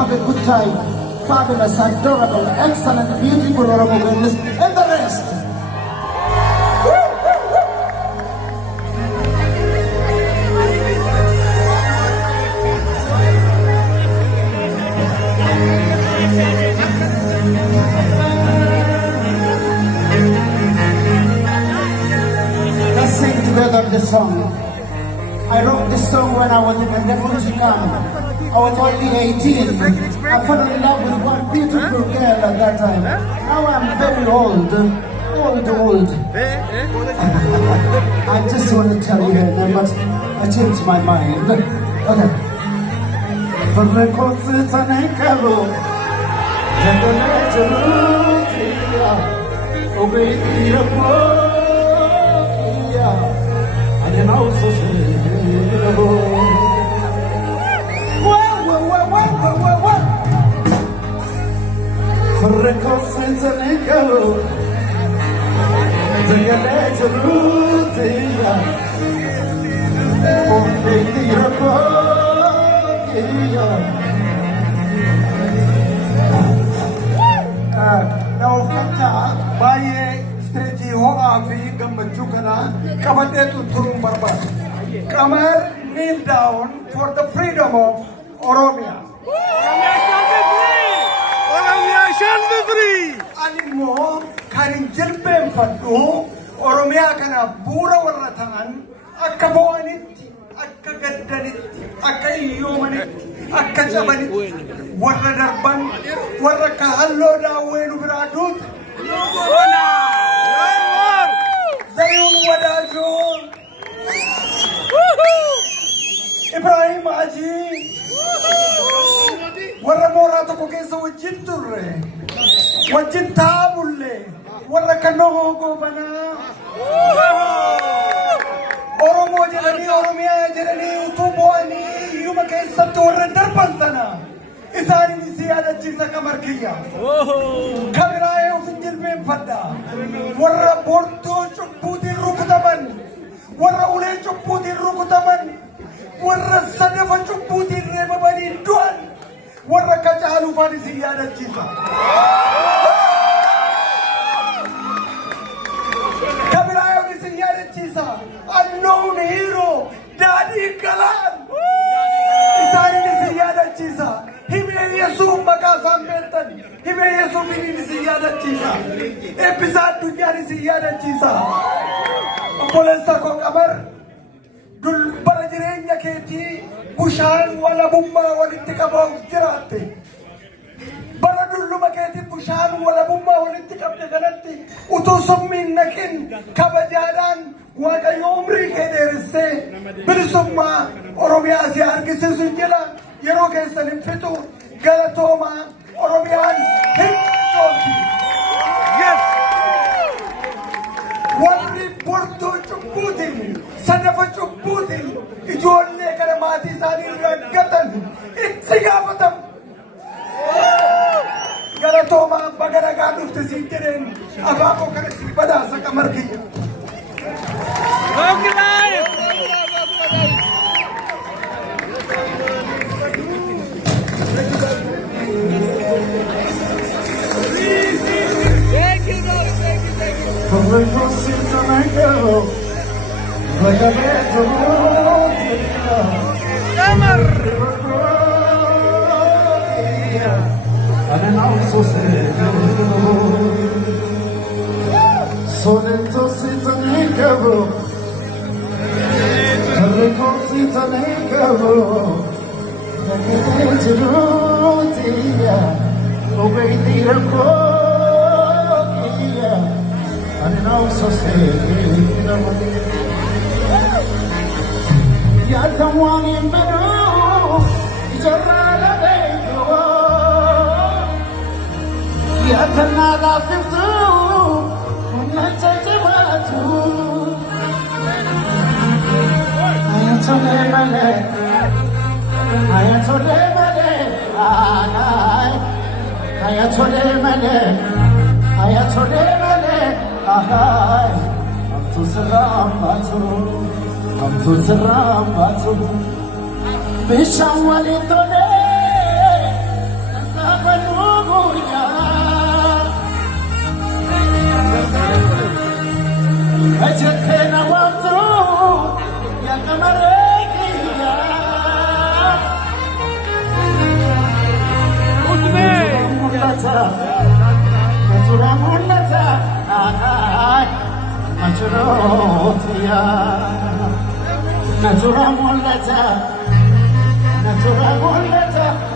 have a good time. Fabulous, adorable, excellent, beautiful Oromo girls, and the rest. Let's sing together this song. I wrote this song when I was in a refugee camp. I was only 18. I fell in love with one beautiful girl at that time. Now I'm very old. I just want to tell you her name, but I changed my mind. Okay. Kamer, kneel down for the freedom of Oromia. Oromia shall be free. Animo kanin jilbeen fadhu Oromia kana buura warra ta'an akka bo'anitti, akka gaddanitti, akka iyyoomanitti, akka cabanitti warra darban warra kahalloo daawweenu biraa duute. Zayuun Wadaajoon Ibrahim Haji warra mooraa tokko keessa wajjin turre wajjin taabulle warra kannoo goobanaa Oromoo jedhanii Oromiyaa jedhanii utuu bo'anii iyyuma keessatti warra darban sana isaanin si yaadachiisa Qamar kiyya kabiraayee ufin jilbeenfadha warra bordoo cubbuutiin rukutaman warra ulee cubbuutiin rukutaman warra sadafa cubbuutiin reebamanii du'an warra kacaaluufaan isin yaadachiisa. Kabiraayoon isin yaadachiisa. Unknown hero Daadhii Galaan isaanin isin yaadachiisa. Himee Yesuus maqaa isaan beektan himee Yesuusiin isin yaadachiisa. Eebbisaa addunyaan isin yaadachiisa. Obboleessa koo Qamar bara jireenya keetii bushaan walabummaa walitti qabuuf jiraatte. Bara dulluma keetii bushaan walabummaa walitti qabde kanatti utuu summiin naqin kabajaadhaan Waaqayyo umrii kee dheeressee bilisummaa Oromiyaa si argisiisu jira. Yeroo keessan hin fixu galatoomaa Oromiyaan hin toofti. Warri bordoo cubbuutiin sadafa cubbuutiin ijoollee kana maatii isaanii raggatan itti gaafatamu. Galatoomaa baga nagaa dhufte siin jedheen abaaboo kana si badhaasa Qamar kiyya. mulata, natura mulata, naturotia, natura mulata, natura mulata.